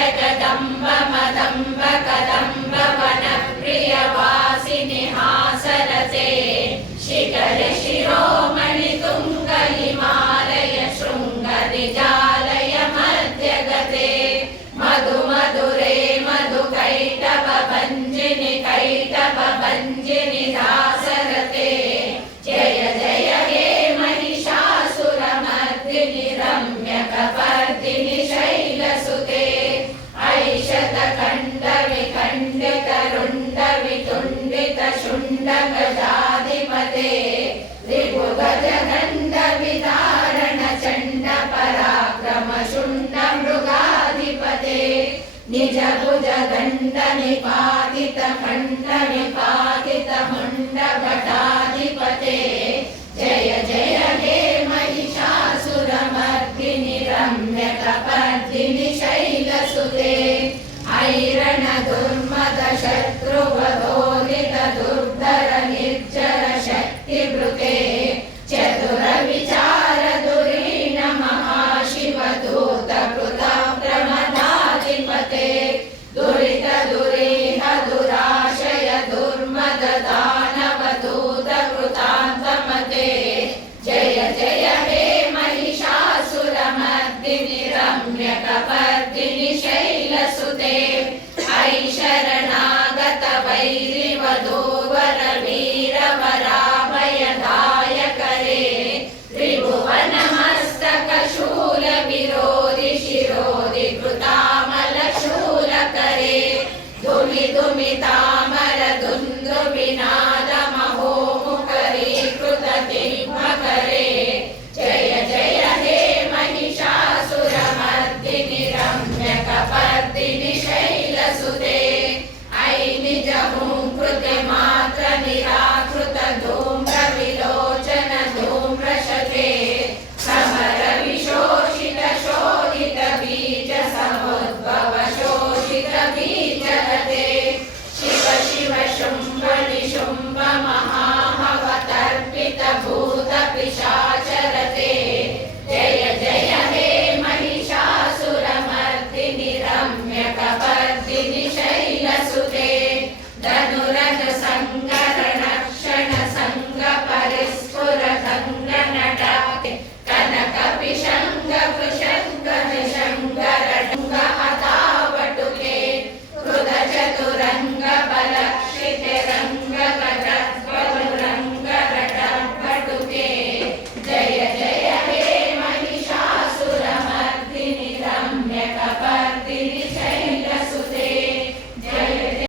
जगदम्ब मदम्ब कदम्ब वनप्रियवासिनि हासरते शिखर शिरोमणि तुंग हिमालय शृंग निजालय मध्यगते मधु मधुरे मधु कैटभ भञ्जिनि दासरते जय जय हे महिषासुरमर्दिनि रम्यकपर्दिनि शैलसुते ऐशतखण्ड विखण्डित रुण्ड वितुण्डित शुण्ड गजाधिपते त्रिभुगजगण्ड विदारण चण्ड पराक्रम शुण्ड मृगाधिपते निज भुज दण्ड निपातित खण्ड विपातित मुण्ड भटाधिपते जय जय हे महिषासुरमर्दिनि रम्यकपर्दिनि शैलसुते ऐरण दुर्मद शत्रुवधोदित दुर्धर निर्जर शक्तिभृते चतुर विचार धुरीण महाशिव दूत कृता प्रमदाधिपते दुरित दुरीह दुराशय दुर्मद दानव दूत कृतान्तमते जय जय हे महिषासुरमर्दिनि रम्यकपर्दिनि शैलसुते ऐ शरण